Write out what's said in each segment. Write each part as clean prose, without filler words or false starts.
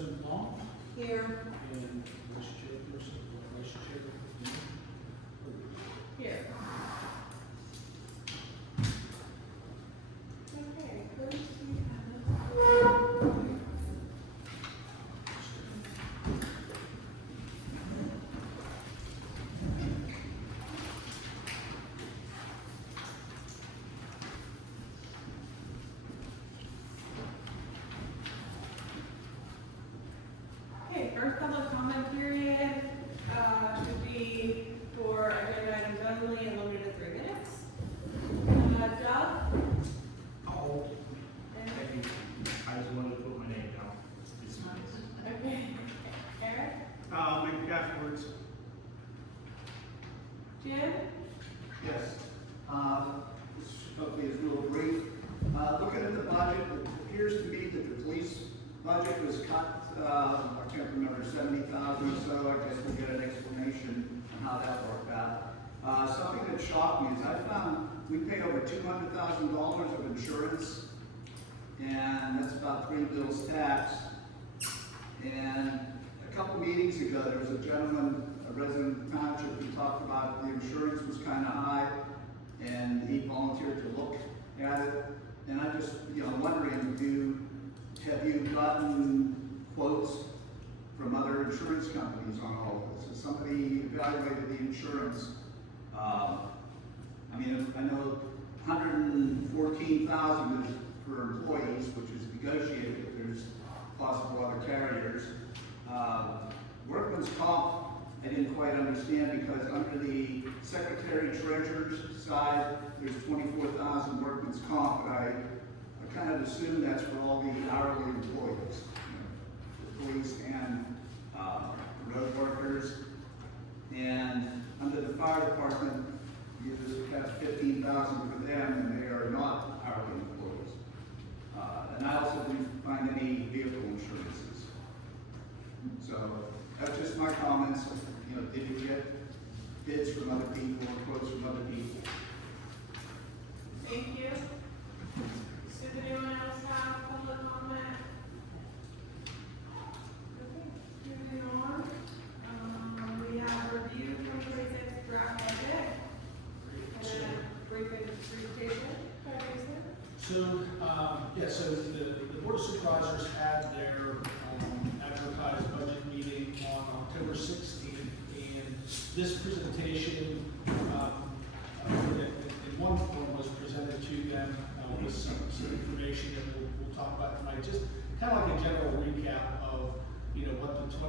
Chairperson Long Here. and Vice Chairperson, Vice Chair. Here. Okay, first we have. Okay, first public comment period, should be for agenda items only and limited to 3 minutes. Doug? Oh, And- thank you. I just wanted to put my name down. This is Okay. Eric? make afterwards. Jim? Yes. This hopefully is real brief. Looking at the budget, it appears to me that the police budget was cut, I can't remember, 70,000 or so. I guess we'll get an explanation on how that worked out. Something that shocked me is I found we pay over $200,000 of insurance, and that's about 3 bills tax. And a couple meetings ago, there was a gentleman, a resident of the Township, who talked about the insurance was kind of high, and he volunteered to look at it. And I just, wondering, have you gotten quotes from other insurance companies on all of this? Has somebody evaluated the insurance? I know 114,000 is for employees, which is negotiated, but there's possible other carriers. Workman's comp, I didn't quite understand, because under the secretary treasurer's side, there's 24,000 workman's comp, but I kind of assume that's for all the hourly employees, the police and road workers. And under the fire department, you just have 15,000 for them, and they are not hourly employees. And I also didn't find any vehicle insurances. So that's just my comments. Did you get bids from other people or quotes from other people? Thank you. Does anyone else have public comment? Okay, moving on. We have review 2026 draft budget. And then a brief presentation by Jason. So, so the Board of Supervisors had their advertised budget meeting on October 16th, and this presentation, in one form, was presented to them with some information that we'll talk about tonight. Just kind of like a general recap of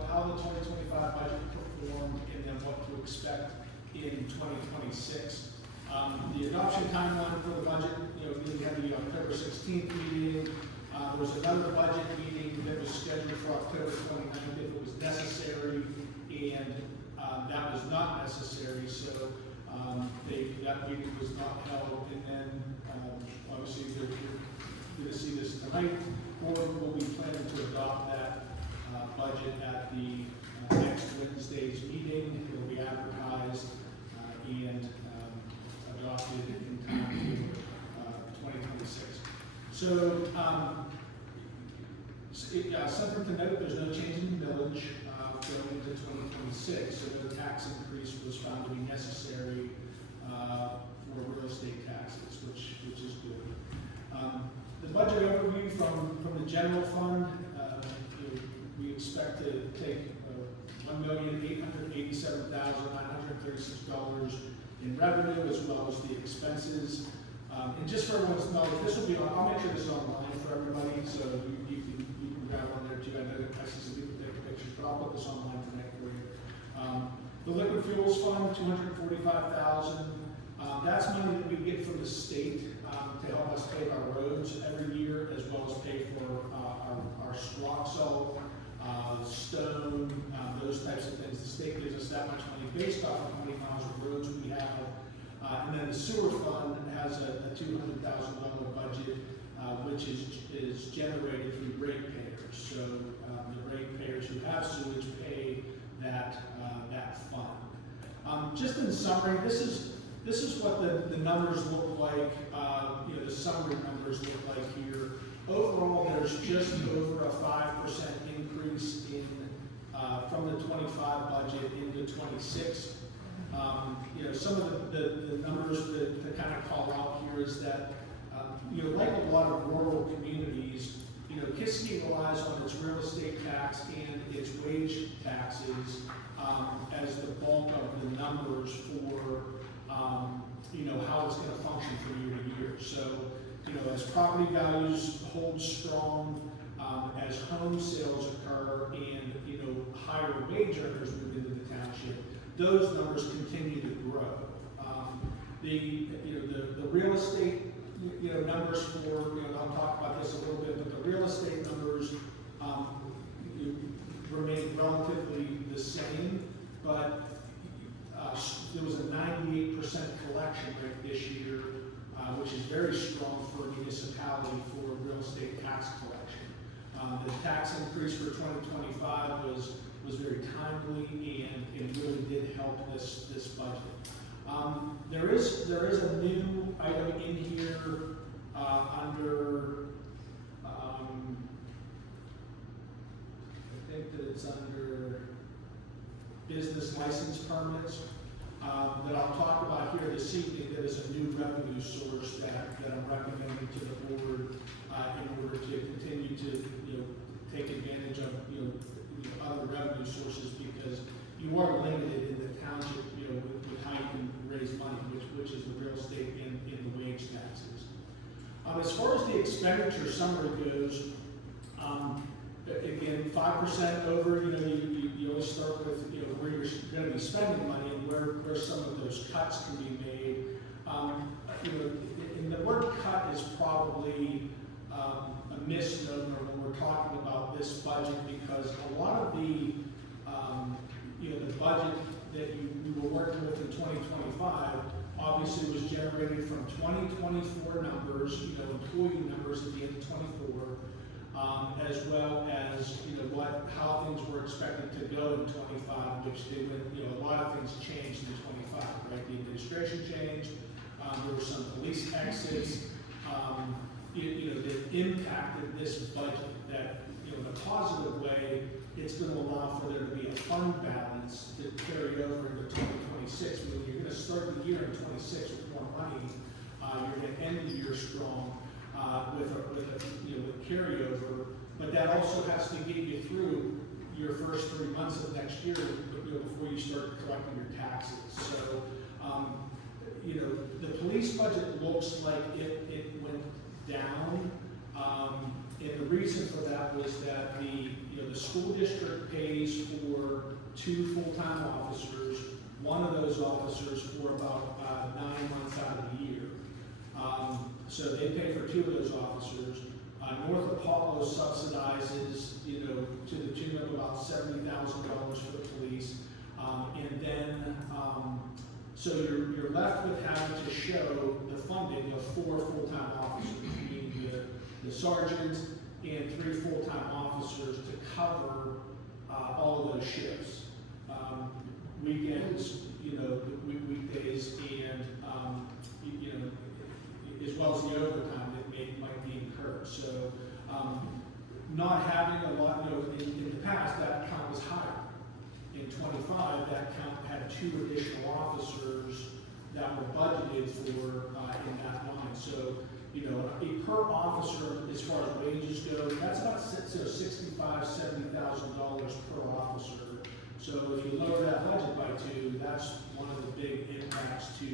how the 2025 budget performed, and then what to expect in 2026. The adoption timeline for the budget, we had the October 16th meeting. There was another budget meeting that was scheduled for October 29th if it was necessary, and that was not necessary, so that meeting was not held. And then obviously you're going to see this tonight, or we'll be planning to adopt that budget at the next Wednesday's meeting. It will be advertised and adopted in time for 2026. So, something to note, there's no change in the millage going into 2026, so no tax increase was found to be necessary for real estate taxes, which is good. The budget overview from the general fund, we expect to take $1,887,936 in revenue, as well as the expenses. And just for everyone's knowledge, this will be on, I'll make sure this is online for everybody, so you can grab on there too. I know that I see some people take pictures, but I'll put this online tonight for you. The liquid fuels fund, $245,000. That's money that we get from the state to help us pay our roads every year, as well as pay for our rock salt, stone, those types of things. The state gives us that much money based off of how many miles of roads we have. And then the sewer fund has a $200,000 budget, which is generated through ratepayers. So the ratepayers who have sewage pay that fund. Just in summary, this is what the numbers look like. The summary numbers look like here. Overall, there's just over a 5% increase 2026. You know, some of the numbers that to kind of call out here is that, you know, like a lot of rural communities, you know, Kiski relies on its real estate tax and its wage taxes as the bulk of the numbers for, you know, how it's going to function from year to year. So, you know, as property values hold strong, as home sales occur, and, you know, higher wage earners move into the township, those numbers continue to grow. The real estate, you know, numbers for, you know, I'll talk about this a little bit, but the real estate numbers remain relatively the same, but there was a 98% collection rate this year, which is very strong for a municipality for real estate tax collection. The tax increase for 2025 was very timely and really did help this budget. There is a new item in here under, I think that it's under business license permits that I'll talk about here this evening. That is a new revenue source that I'm recommending to the board in order to continue to, you know, take advantage of, you know, other revenue sources, because you are limited in the township, you know, with how you can raise money, which is the real estate and the wage taxes. As far as the expenditure summary goes, again, 5% over, you know, you always start with, you know, where you're going to be spending money and where some of those cuts can be made. You know, and the word cut is probably a misnomer when we're talking about this budget, because a lot of the, you know, the budget that we were working with in 2025 obviously was generated from 2024 numbers, you know, employee numbers at the end of 24, as well as, you know, how things were expected to go in 25, which they went, you know, a lot of things changed in 25, right? The administration changed, there were some police exits, you know, that impacted this budget. That, you know, in a positive way, it's going to allow for there to be a fund balance to carry over into 2026. When you're going to start the year in 26 with more money, you're going to end the year strong with carryover. But that also has to get you through your first 3 months of next year, you know, before you start collecting your taxes. So, you know, the police budget looks like it went down. And the reason for that was that the school district pays for 2 full-time officers, one of those officers for about 9 months out of the year. So they pay for 2 of those officers. North Apollo subsidizes, you know, to the tune of about $70,000 for the police. And then, so you're left with having to show the funding of 4 full-time officers, meaning the sergeant and 3 full-time officers to cover all of those shifts. Weekends, you know, weekdays, and you know, as well as the overtime that might be incurred. So, not having a lot, you know, in the past that count was higher. In 25, that count had 2 additional officers that were budgeted for in that line. So, you know, per officer, as far as wages go, that's about $65,000 to $70,000 per officer. So if you lower that budget by 2, that's one of the big impacts to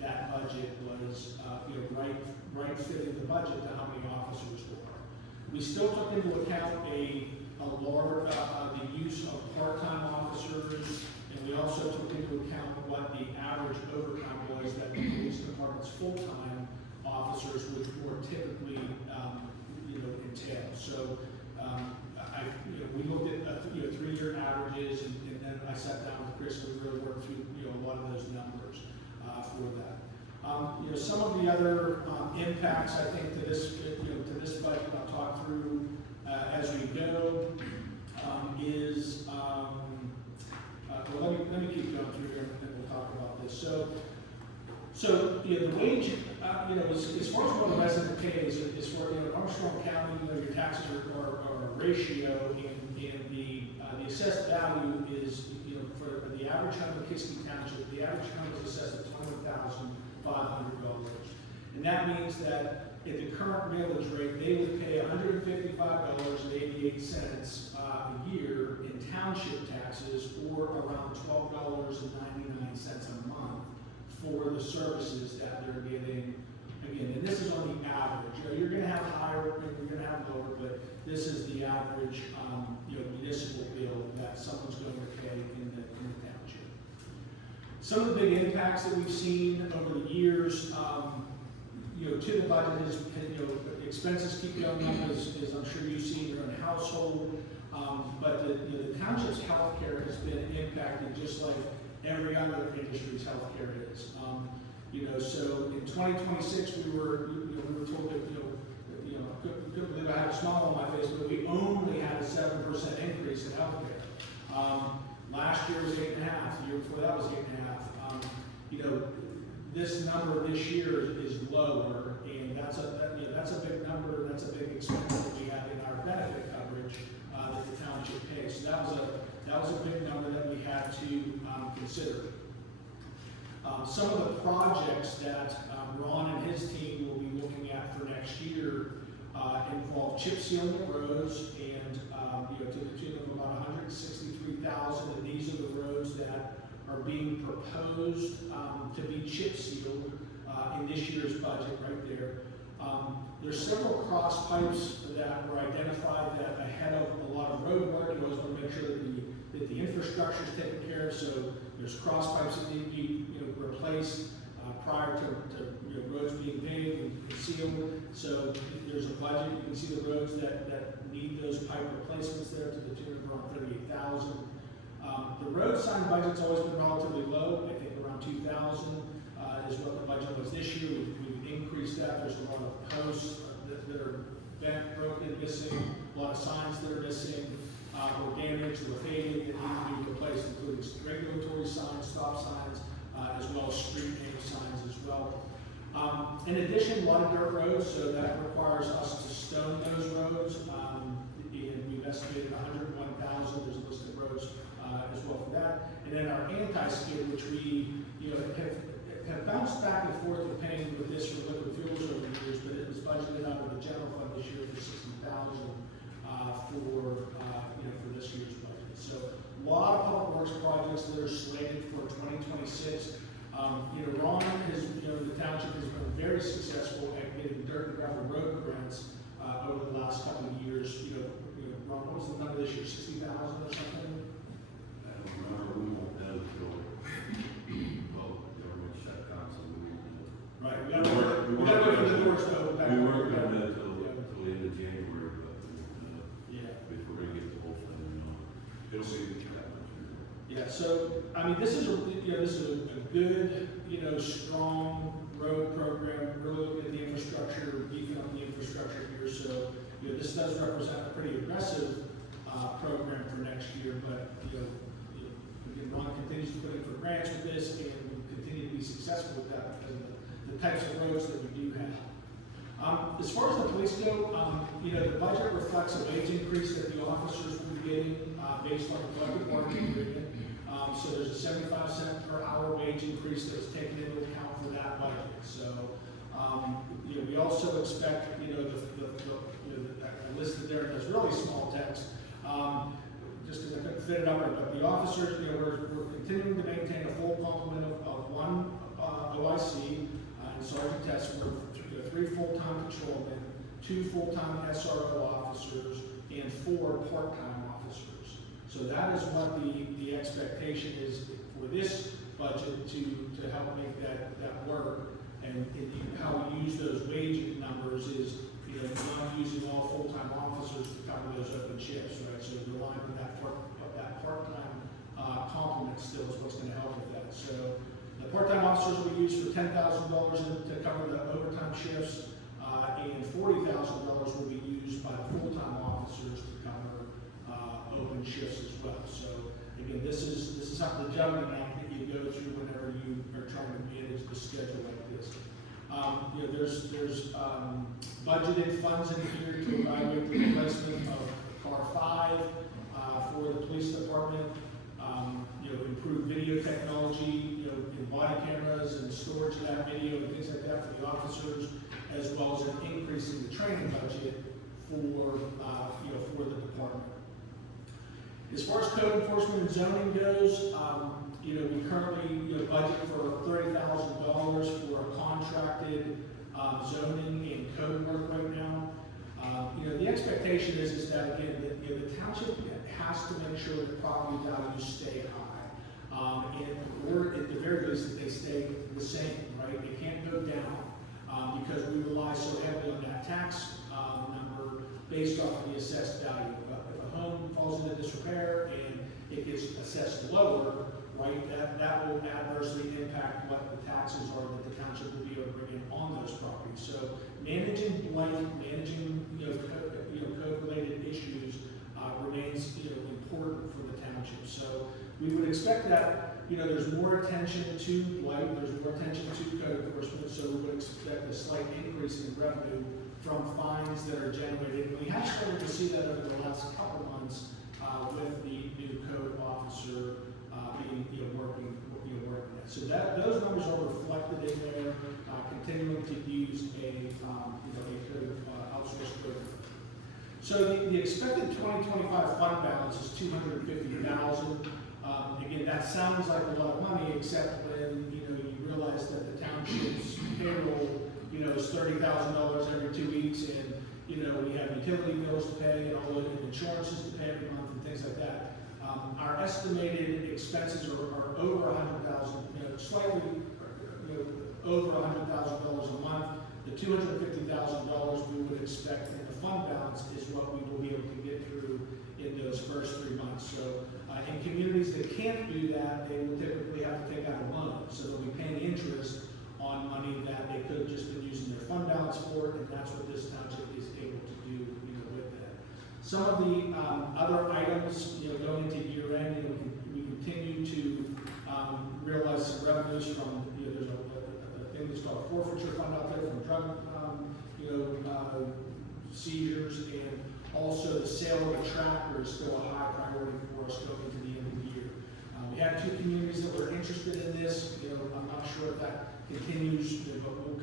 that budget was, you know, right fitting the budget to how many officers there are. We still took into account the use of part-time officers, and we also took into account what the average overtime was that the police department's full-time officers would more typically, you know, entail. So, we looked at 3-year averages, and then I sat down with Chris and we really worked through, you know, a lot of those numbers for that. You know, some of the other impacts I think to this, you know, to this budget I'll talk through as we go is well, let me keep going through here and we'll talk about this. So you know, the wage, you know, as far as what a resident pays, as far, you know, Armstrong County, you know, your taxes are a ratio, and the assessed value is, you know, for for the average home in Kiski Township, the average home is assessed at $20,500. And that means that at the current millage rate, they would pay $155.88 a year in township taxes, or around $12.99 a month for the services that they're getting. Again, and this is on the average. You're going to have higher, you're going to have lower, but this is the average, municipal bill that someone's going to pay in the township. Some of the big impacts that we've seen over the years, to the budget is, expenses keep going up, as I'm sure you've seen in your own household. But the township's healthcare has been impacted just like every other industry's healthcare is. So in 2026, we were told that, couldn't believe I had a smile on my face, but we only had a 7% increase in healthcare. Last year was 8.5%, the year before that was 8.5%. This number this year is lower, and that's a big number, that's a big expense that we have in our benefit coverage that the township pays. So that was a big number that we had to consider. Some of the projects that Ron and his team will be looking at for next year involve chip sealing the roads, and to the tune of about $163,000. And these are the roads that are being proposed to be chip sealed in this year's budget right there. There's several cross pipes that were identified that ahead of a lot of road work. You always want to make sure that the infrastructure is taken care of. So there's cross pipes that need to be replaced prior to roads being paved and sealed. So there's a budget. You can see the roads that need those pipe replacements there to the tune of around $38,000. The road sign budget's always been relatively low. I think around $2,000 is what the budget was this year. We've increased that. There's a lot of posts that are bent, broken, missing, a lot of signs that are missing, or damaged, or faded, that need to be replaced, including regulatory signs, stop signs, as well as street name signs as well. In addition, a lot of dirt roads, so that requires us to stone those roads, and we've estimated $101,000. There's a list of roads as well for that. And then our anti-skid, which we have bounced back and forth with paying with this for liquid fuels over the years, but it was budgeted out of the general fund this year for $60,000 for this year's budget. So a lot of public works projects that are slated for 2026. Ron has, the township has been very successful at getting dirt and gravel road grants over the last couple of years. Ron, what was the number this year? 60,000 or something? I don't remember. We won't know until government shut down, so Right. We got to wait for the doors to open back. we weren't going to know until the end of January, but if we're going to get the whole thing, it'll be that much. Yeah. So this is a good, strong road program. Really looking at the infrastructure, beefing up the infrastructure here. So this does represent a pretty aggressive program for next year. But again, Ron continues to put in for grants with this, and we continue to be successful with that because of the types of roads that we do have. As far as the police go, the budget reflects a wage increase that the officers will be getting based on the collective bargaining agreement. So there's a 75-cent per hour wage increase that's taken into account for that budget. So we also expect, I listed there, there's really small text, just because I couldn't fit it up there, but the officers, we're continuing to maintain a full complement of one OIC and Sergeant Tess, 3 full-time patrolmen, 2 full-time SRO officers, and 4 part-time officers. So that is what the expectation is for this budget to help make that work. And how we use those wage numbers is, not using all full-time officers to cover those open shifts, right? So relying on that part-time complement still is what's going to help with that. So the part-time officers will be used for $10,000 to cover the overtime shifts, and $40,000 will be used by the full-time officers to cover open shifts as well. So again, this is something the juggling act that you go through whenever you are trying to manage the schedule like this. There's budgeted funds in here to evaluate the replacement of car 5 for the police department. improve video technology, in body cameras and storage of that video and things like that for the officers, as well as an increase in the training budget for, for the department. As far as code enforcement and zoning goes, we currently, budget for $30,000 for a contracted, zoning and code work right now. The expectation is that again, the township has to make sure that property values stay high. Or at the very least, that they stay the same, right? They can't go down, because we rely so heavily on that tax, number based off of the assessed value. If a home falls into disrepair and it gets assessed lower, right, that will adversely impact what the taxes are that the township will be able to bring in on those properties. So managing blight, managing code-related issues remains important for the township. So we would expect that there's more attention to blight, there's more attention to code enforcement. So we would expect a slight increase in revenue from fines that are generated. And we have started to see that over the last couple months with the new code officer working that. So those numbers are reflected in there, continuing to use a code outsourced code. So the expected 2025 fund balance is $250,000. Again, that sounds like a lot of money, except when you realize that the township's payroll is $30,000 every 2 weeks, and we have utility bills to pay and all the insurances to pay every month and things like that. Our estimated expenses are over $100,000, slightly over $100,000 a month. The $250,000 we would expect in the fund balance is what we will be able to get through in those first 3 months. So in communities that can't do that, they will typically have to take out a loan. So they'll be paying interest on money that they could have just been using their fund balance for, and that's what this township is able to do with that. Some of the other items, going into year end, we continue to realize some revenues from, there's a thing that's called forfeiture fund out there from drug, seizures, and also the sale of a tractor is still a high priority for us going into the end of the year. We have 2 communities that were interested in this. I'm not sure if that continues, but we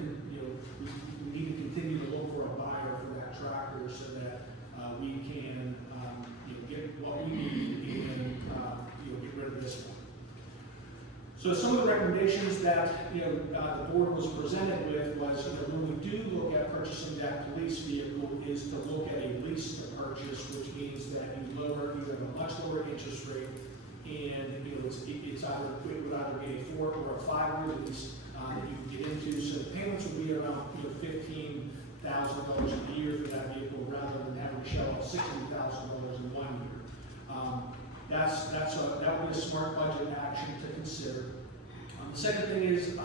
need to continue to look for a buyer for that tractor so that we can get what we need and get rid of this one. So some of the recommendations that the board was presented with was when we do look at purchasing that police vehicle is to look at a lease to purchase, which means that you have a much lower interest rate, and it would either be a 4 or a 5-year lease that you can get into. So the payments would be around $15,000 a year for that vehicle, rather than having to shell out $60,000 in 1 year. That would be a smart budget action to consider. The second thing is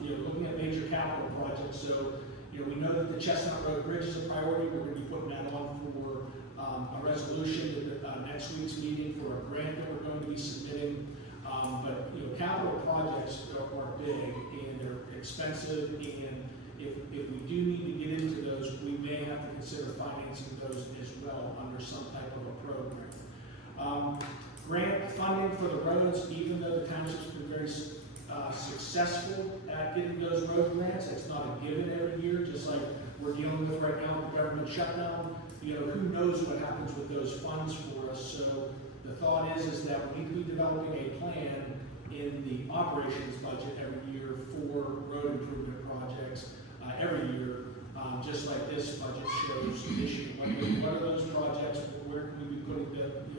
looking at major capital projects. So we know that the Chestnut Road Bridge is a priority. We're going to be putting that on for a resolution at next week's meeting for a grant that we're going to be submitting. But capital projects are big and they're expensive, and if we do need to get into those, we may have to consider financing those as well under some type of a program. Grant funding for the roads, even though the township's been very successful at getting those road grants, it's not a given every year, just like we're dealing with right now with the government shutdown. Who knows what happens with those funds for us. So the thought is that we need to be developing a plan in the operations budget every year for road improvement projects every year, just like this budget shows this year. What are those projects? Where can we be putting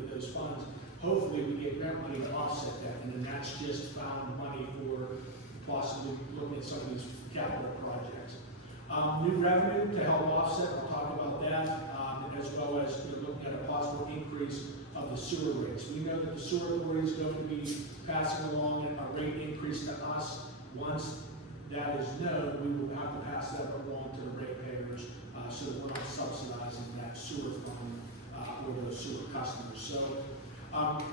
those funds? Hopefully we get grant money to offset that, and then that's just found money for possibly looking at some of these capital projects. New revenue to help offset, we'll talk about that, as well as looking at a possible increase of the sewer rates. We know that the sewer authority is going to be passing along a rate increase to us. Once that is known, we will have to pass that along to the ratepayers so that we're not subsidizing that sewer fund or those sewer customers. So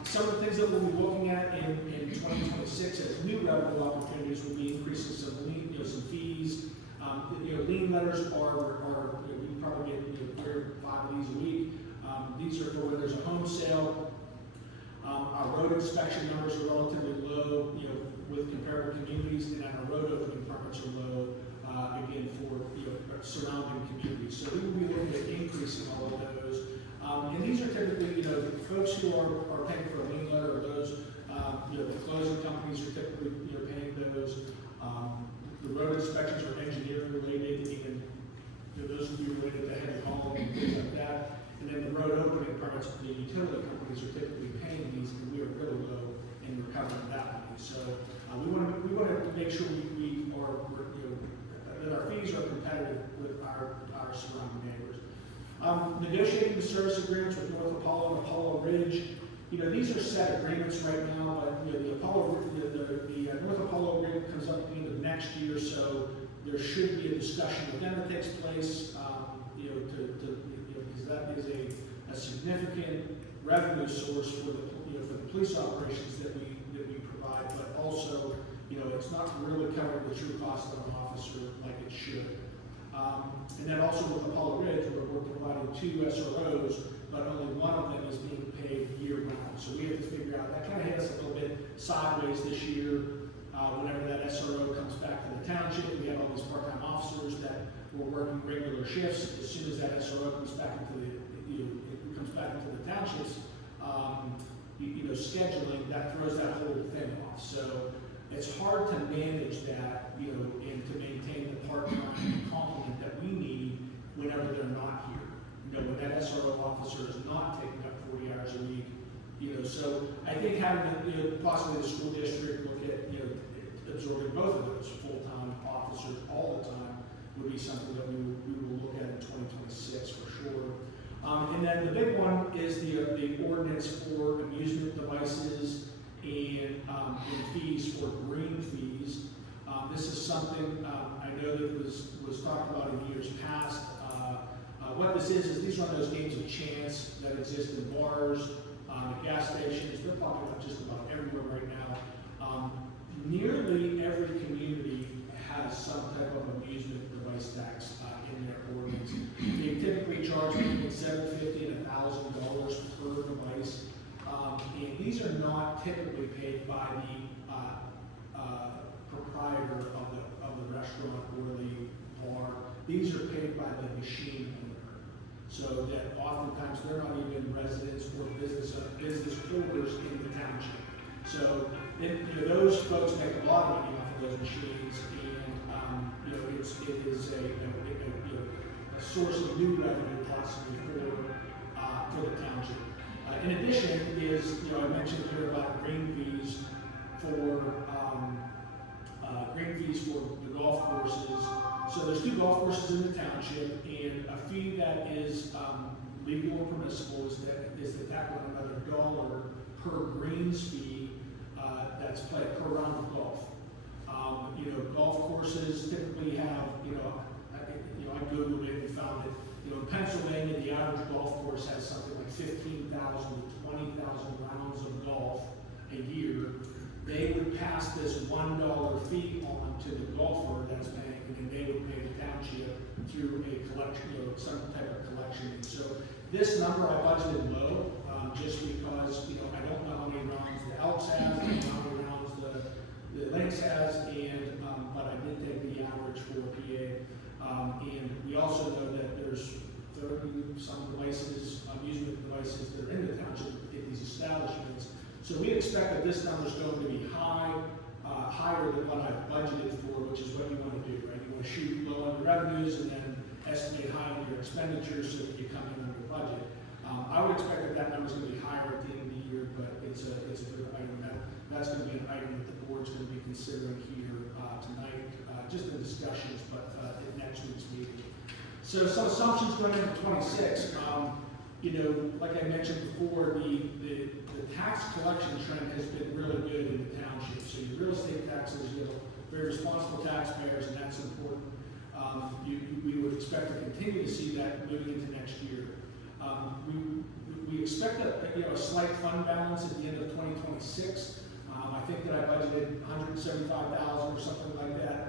some of the things that we'll be looking at in 2026 as new revenue opportunities will be increasing some fees. Lien letters are we probably get 4 or 5 of these a week. These are for when there's a home sale. Our road inspection numbers are relatively low, you know, with comparable communities, and our road opening permits are low, again, for, you know, surrounding communities. So we will be looking at increasing all of those. And these are typically, you know, the folks who are paying for a lien letter, or those, you know, the closing companies are typically, you know, paying those. The road inspections are engineering related, and you know, those would be related to heavy hauling and things like that. And then the road opening permits, the utility companies are typically paying these, and we are really low in recovering that money. So we want to make sure we are, you know, that our fees are competitive with our surrounding neighbors. Negotiating the service agreements with North Apollo and Apollo Ridge. You know, these are set agreements right now, but you know, the North Apollo agreement comes up at the end of next year, so there should be a discussion with them that takes place. You know, because that is a significant revenue source for the, you know, for the police operations that we provide, but also, you know, it's not really covering the true cost of an officer like it should. And then also with Apollo Ridge, we're providing 2 SROs, but only one of them is being paid year-round. So we have to figure out, that kind of hit us a little bit sideways this year. Whenever that SRO comes back to the township, we have all these part-time officers that were working regular shifts. As soon as that SRO comes back into the, you know, it comes back into the townships, you know, scheduling, that throws that whole thing off. So it's hard to manage that, you know, and to maintain the part-time complement that we need whenever they're not here. You know, when that SRO officer is not taking up 40 hours a week, you know, so I think having, you know, possibly the school district look at, you know, absorbing both of those full-time officers all the time would be something that we will look at in 2026 for sure. And then the big one is the ordinance for amusement devices and fees for green fees. This is something I know that was talked about in years past. What this is these are those games of chance that exist in bars, at gas stations. They're popping up just about everywhere right now. Nearly every community has some type of amusement device tax in their ordinance. They typically charge between $750 and $1,000 per device. And these are not typically paid by the proprietor of the restaurant or the bar. These are paid by the machine owner. So that oftentimes they're not even residents or business holders in the township. So you know, those folks make a lot of money off of those machines, and you know, it is a source of new revenue possibly for the township. In addition, is, you know, I mentioned here about green fees for the golf courses. So there's 2 golf courses in the township, and a fee that is legal and permissible is the tackle another $1 per greens fee that's played per round of golf. You know, golf courses typically have, I Googled it and found it. You know, in Pennsylvania, the average golf course has something like 15,000 to 20,000 rounds of golf a year. They would pass this $1 fee on to the golfer that's paying, and then they would pay the township through a collection, you know, some type of collection. And so this number I budgeted low, just because, you know, I don't know how many rounds the Elks has, I don't know how many rounds the Lynx has, and but I did take the average for PA. And we also know that there's 30-some devices, amusement devices that are in the township in these establishments. So we expect that this number is going to be higher than what I've budgeted for, which is what you want to do, right? You want to shoot low on the revenues and then estimate high on your expenditures so that you come in under budget. I would expect that number is going to be higher at the end of the year, but it's a good item. That's going to be an item that the board's going to be considering here tonight, just in discussions, but at next week's meeting. So some assumptions going into 26. You know, like I mentioned before, the tax collection trend has been really good in the township. So your real estate taxes, you know, very responsible taxpayers, and that's important. We would expect to continue to see that moving into next year. We expect a slight fund balance at the end of 2026. I think that I budgeted $175,000 or something like that,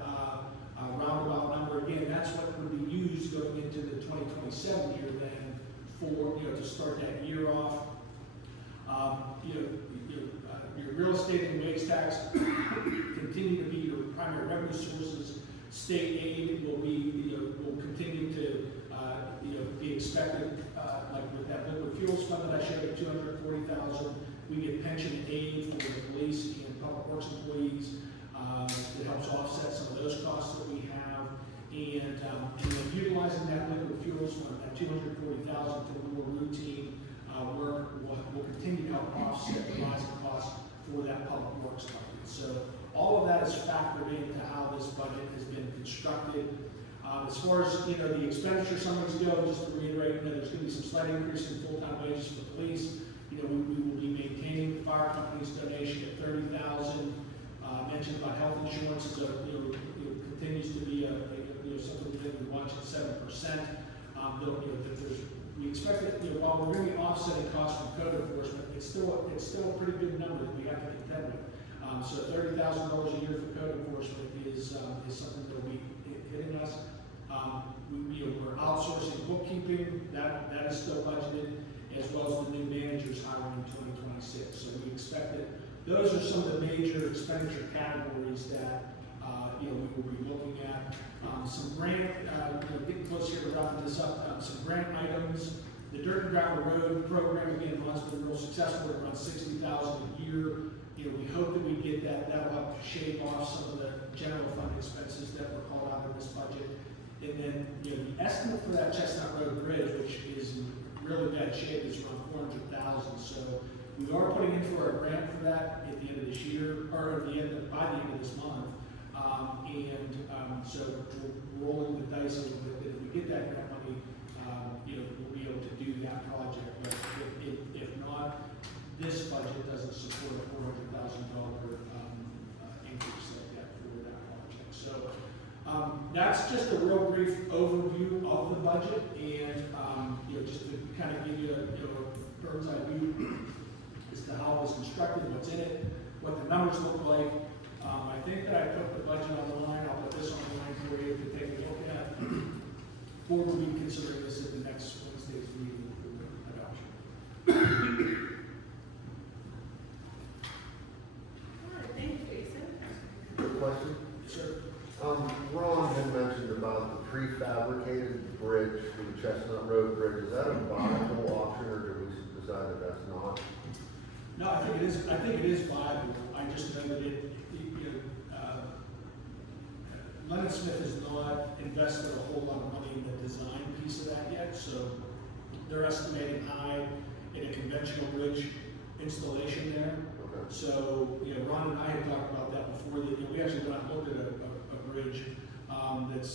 roundabout number. Again, that's what would be used going into the 2027 year then for, you know, to start that year off. your real estate and wage tax continue to be your primary revenue sources. State aid will be, will continue to, be expected, like with that liquid fuels fund that I showed at $240,000. We get pension aid for the police and public works employees. It helps offset some of those costs that we have. And utilizing that liquid fuels fund, that $240,000 for more routine work will continue to help offset the rising costs for that public works budget. So all of that is factored into how this budget has been constructed. As far as the expenditure summaries go, just to reiterate, there's going to be some slight increase in full-time wages for police. We will be maintaining the fire company's donation at $30,000. Mentioned about health insurance is continues to be something that we watch at 7%. We expect that while we're going to be offsetting costs from code enforcement, it's still a pretty good number that we have to contend with. So $30,000 a year for code enforcement is something that will be hitting us. We're outsourcing bookkeeping, that is still budgeted, as well as the new managers hiring in 2026. So we expect that those are some of the major expenditure categories that we will be looking at. Some grant, getting close here to wrapping this up, some grant items. The dirt and gravel road program, again, has been real successful. It runs $60,000 a year. We hope that we get that. That'll help shave off some of the general fund expenses that were called out in this budget. And then, the estimate for that Chestnut Road Bridge, which is in really bad shape, is around $400,000. So we are putting in for a grant for that at the end of this year, or by the end of this month. So we're rolling the dice a little bit that if we get that grant money, we'll be able to do that project. But if not, this budget doesn't support a $400,000 increase like that for that project. So that's just a real brief overview of the budget, and just to kind of give you a bird's eye view as to how it was constructed, what's in it, what the numbers look like. I think that I put the budget on the line. I'll put this on the line for you to take a look at. Or we'll be considering this at the next Wednesday's meeting for the adoption. All right, thank you, Jason. Good question. Yes, sir. Ron had mentioned about the prefabricated bridge for the Chestnut Road Bridge. Is that a viable option, or did we decide that that's not? No, I think it is viable. I just know that Leonard Smith has not invested a whole lot of money in the design piece of that yet, so they're estimating high in a conventional bridge installation there. Okay. So, Ron and I had talked about that before. We actually went out and looked at a bridge that's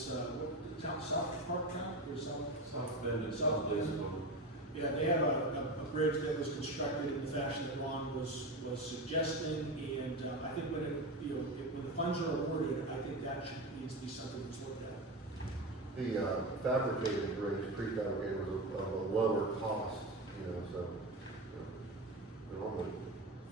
South Park Town or South Bend. Yeah, they have a bridge that was constructed in the fashion that Ron was suggesting, and I think when when the funds are awarded, I think that needs to be something that's looked at. The fabricated bridge, prefabricated, was of a lower cost, so we normally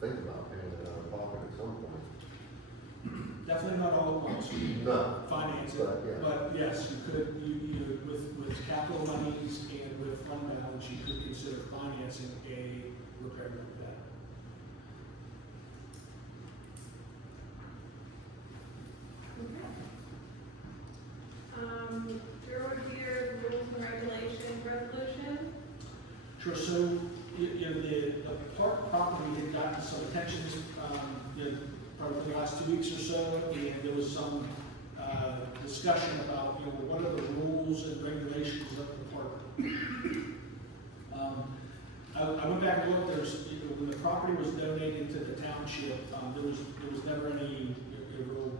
think about paying it out of pocket at some point. Definitely not all at once. No. Finance it, But, yeah. but yes, you could, with capital monies and with fund balance, you could consider financing a repair like that. Bureau here, rules and regulations resolution. Sure, so, the park property had gotten some attention, probably for the last 2 weeks or so, and there was some, discussion about, what are the rules and regulations of the park. I went back and looked, when the property was donated to the township, there was never any real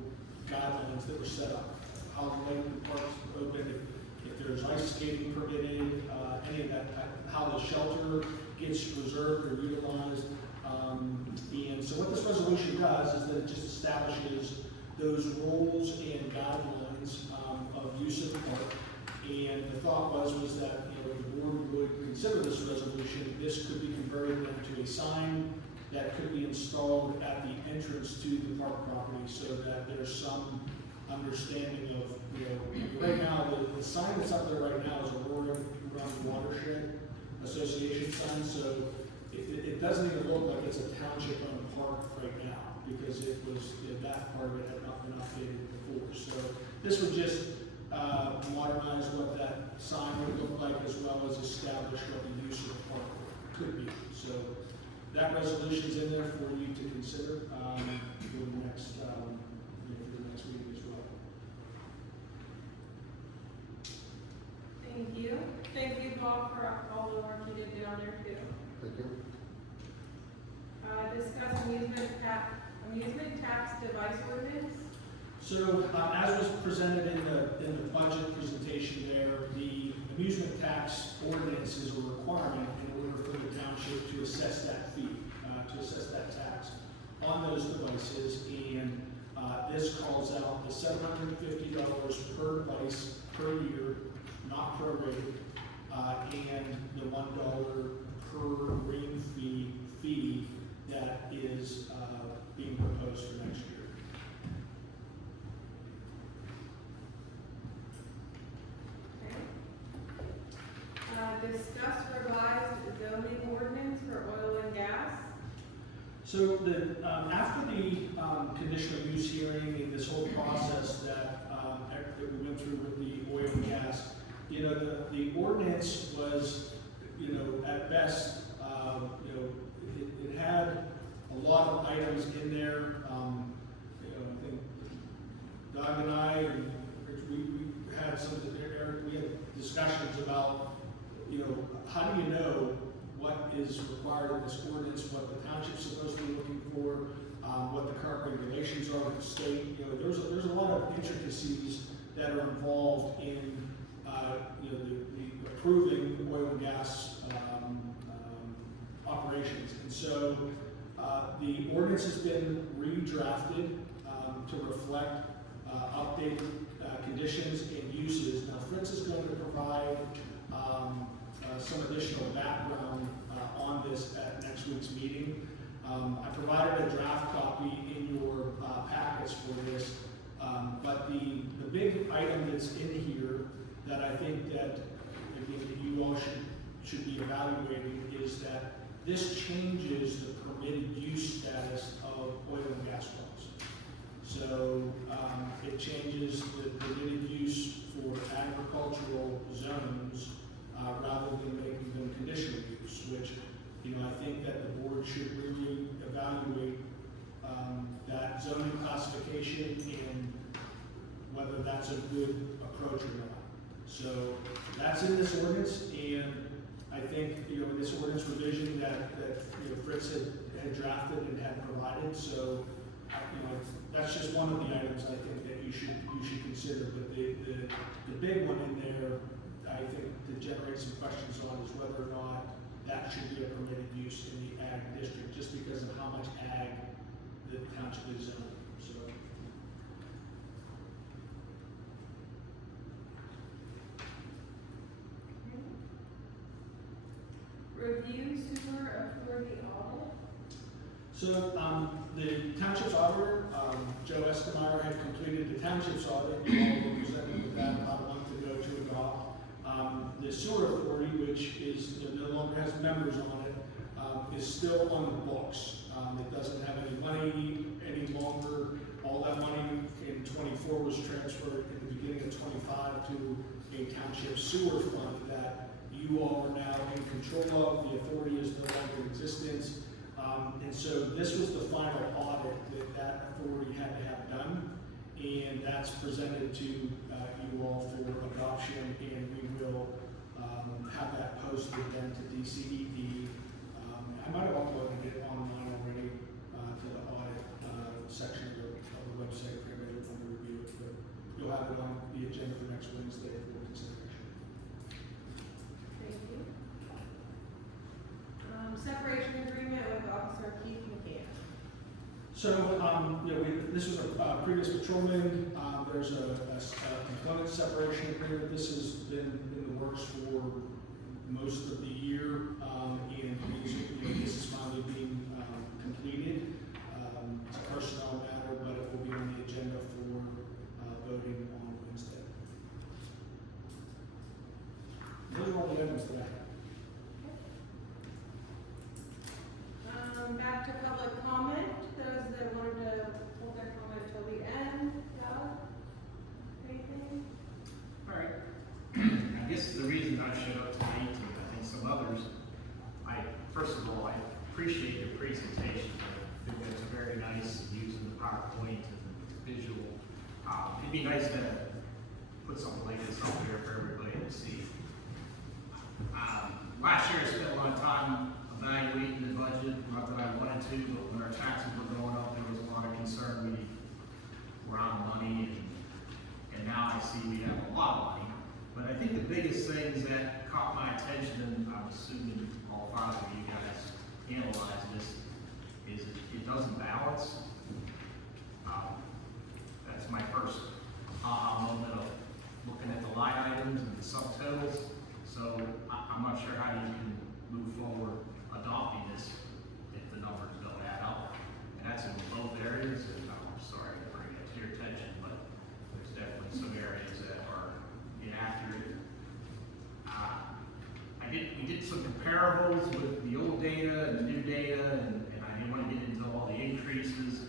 guidelines that were set up. How late the park's open, if there's ice skating permitted, any of that, how the shelter gets reserved or utilized. And so what this resolution does is that it just establishes those rules and guidelines of use of the park. And the thought was that the board would consider this resolution. This could be converted into a sign that could be installed at the entrance to the park property, so that there's some understanding of, right now, the sign that's up there right now is a Roaring Run Watershed Association sign. So it doesn't even look like it's a township-owned park right now, because it was, that part of it had not been updated before. So this would just modernize what that sign would look like, as well as establish what the use of the park could be. So that resolution's in there for you to consider for the next, for the next meeting as well. Thank you. Thank you, Bob, for all the work you did down there too. Thank you. Discuss amusement tax device ordinance. So, as was presented in the budget presentation there, the amusement tax ordinance is a requirement in order for the township to assess that fee, to assess that tax on those devices. And this calls out the $750 per device per year, not prorated, and the $1 per ring fee that is being proposed for next year. Okay. Discuss revised zoning ordinance for oil and gas. So after the conditional use hearing and this whole process that we went through with the oil and gas, the ordinance was, at best, it had a lot of items in there. I think Doug and I, and we had we had discussions about, how do you know what is required in this ordinance, what the township's supposed to be looking for, what the current regulations are with the state. There's a lot of intricacies that are involved in, the approving oil and gas operations. And so the ordinance has been redrafted to reflect updated conditions and uses. Now, Fritz is going to provide some additional background on this at next week's meeting. I provided a draft copy in your packets for this, but the big item that's in here that I think that, again, that you all should be evaluating is that this changes the permitted use status of oil and gas wells. So it changes the permitted use for agricultural zones rather than making them conditional use, which, I think that the board should really evaluate that zoning classification and whether that's a good approach or not. So that's in this ordinance, and I think, in this ordinance revision that Fritz had drafted and had provided. So, that's just one of the items I think that you should consider. But the big one in there, I think, to generate some questions on is whether or not that should be a permitted use in the ag district, just because of how much ag the township is zoned. So. Review sewer authority audit. So, the township's auditor, Joe Eskemeyer, had completed the township's audit. You all were presented with that about a month ago to adopt. The sewer authority, which is, no longer has members on it, is still on the books. It doesn't have any money any longer. All that money in '24 was transferred in the beginning of '25 to a township sewer fund that you all are now in control of. The authority is no longer in existence. And so this was the final audit that authority had to have done, and that's presented to you all for adoption, and we will have that posted then to DCED. I might have uploaded it online already to the audit section of the website for everybody to review it, but you'll have it on the agenda for next Wednesday for consideration. Thank you. Separation agreement with Officer Keith McCann. So, this was a previous patrolman. There's a employment separation agreement. This has been in the works for most of the year, and this is finally being completed. It's a personnel matter, but it will be on the agenda for voting on Wednesday. Those are all the items that I have. It'd be nice to put something like this up there for everybody to see. Last year I spent a lot of time evaluating the budget, not that I wanted to, but when our taxes were going up, there was a lot of concern we were out of money, and now I see we have a lot of money. But I think the biggest things that caught my attention, and I'm assuming all five of you guys analyze this, is it doesn't balance. That's my first moment of looking at the line items and the subtotals. So I'm not sure how you can move forward adopting this if the numbers don't add up. And that's in both areas, and I'm sorry to bring it to your attention, but there's definitely some areas that are inaccurate. We did some comparables with the old data and the new data, and I didn't want to get into all the increases.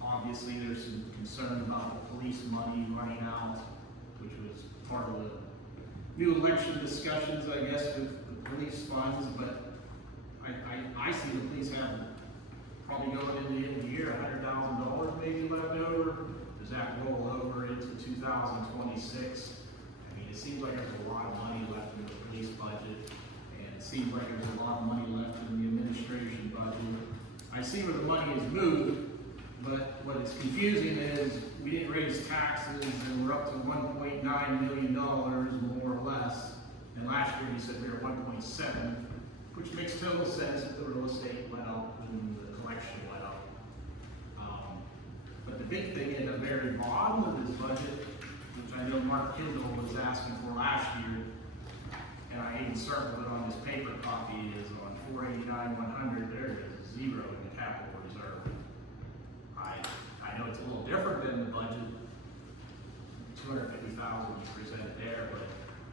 Obviously, there's some concern about the police money running out, which was part of the new election discussions, I guess, with the police funds, but I see the police have probably going into the end of the year, $100,000 maybe left over. Does that roll over into 2026? I mean, it seems like there's a lot of money left in the police budget, and it seems like there's a lot of money left in the administration budget. I see where the money is moved, but what is confusing is we didn't raise taxes, and we're up to $1.9 million more or less. And last year we said we were 1.7, which makes total sense if the real estate went up and the collection went up. But the big thing at the very bottom of this budget, which I know Mark Kindle was asking for last year, and I even circled it on this paper copy, is on 489-100, there is zero in the capital reserve. I know it's a little different than the budget, 250,000 you presented there, but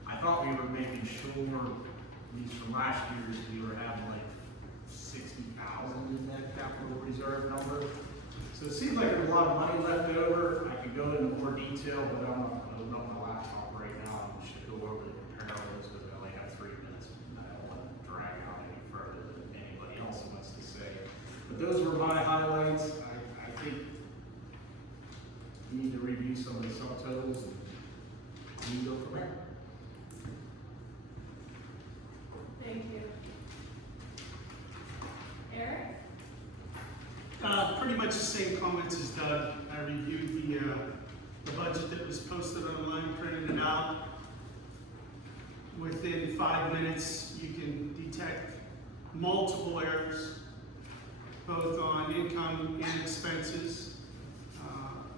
I thought we were making sure, at least from last year's, we were having like 60,000 in that capital reserve number. So it seems like there's a lot of money left over. I could go into more detail, but I'm not going to open up my laptop right now. I should go over the comparables because I only have 3 minutes. I don't want to drag it on any further than anybody else wants to say. But those were my highlights. I think you need to review some of the subtotals and we can go from there. Thank you. Eric? Pretty much the same comments as Doug. I reviewed the budget that was posted online, printed it out. Within 5 minutes, you can detect multiple errors, both on income and expenses.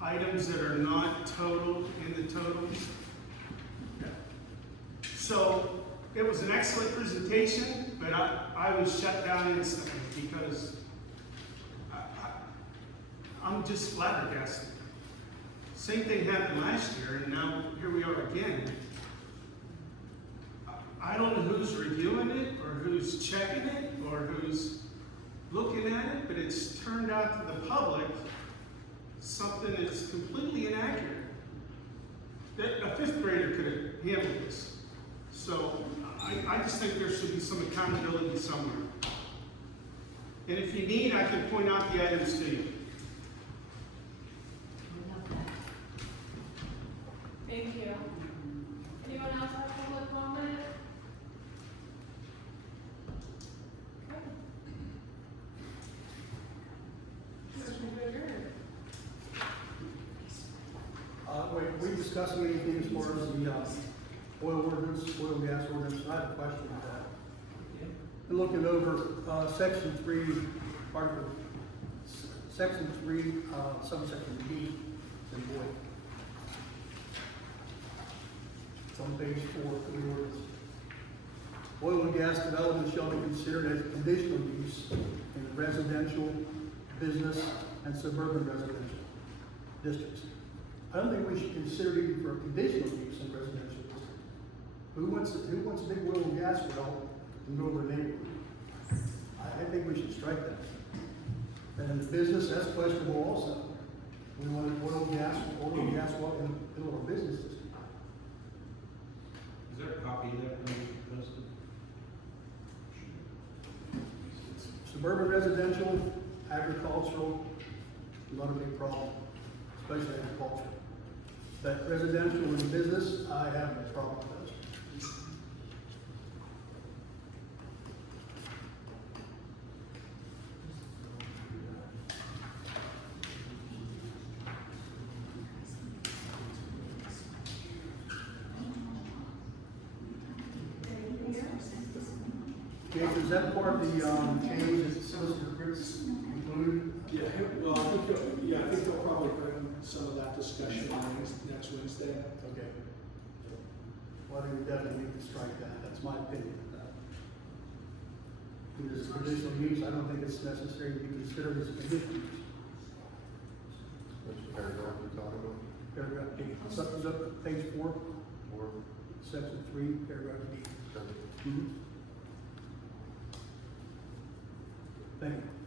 Items that are not totaled in the totals. So it was an excellent presentation, but I was shut down instantly because I'm just flabbergasted. Same thing happened last year, and now here we are again. I don't know who's reviewing it, or who's checking it, or who's looking at it, but it's turned out to the public something that's completely inaccurate. That a 5th grader could have handled this. So I just think there should be some accountability somewhere. And if you need, I can point out the items to you. Thank you. Anyone else have public comment? Okay. Motion to adjourn. We discussed many things as far as the oil ordinance, oil and gas ordinance. I have a question about that. And looking over section 3, article, section 3, subsection B, in void. It's on page 4 of the ordinance. Oil and gas development shall be considered as conditional use in residential, business, and suburban residential districts. I don't think we should consider it for a conditional use in residential districts. Who wants a big oil and gas well in the middle of their neighborhood? I think we should strike that. And in the business, that's questionable also. We want an oil and gas well in the middle of our business district. Is there a copy of that when you posted? Suburban residential, agricultural, not a big problem, especially agriculture. That residential and business, I have no problem with those. Anything else? Jason, is that part of the, change that Solicitor Fritz included? Yeah, well, I think they'll probably bring some of that discussion on next Wednesday. Okay. Well, I think we definitely need to strike that, that's my opinion. Because conditional use, I don't think it's necessary to be considered as a conditional use. Which paragraph are you talking about? Paragraph D, something's up, page 4, Or, section 3, paragraph D. okay. Mhm. Thank you.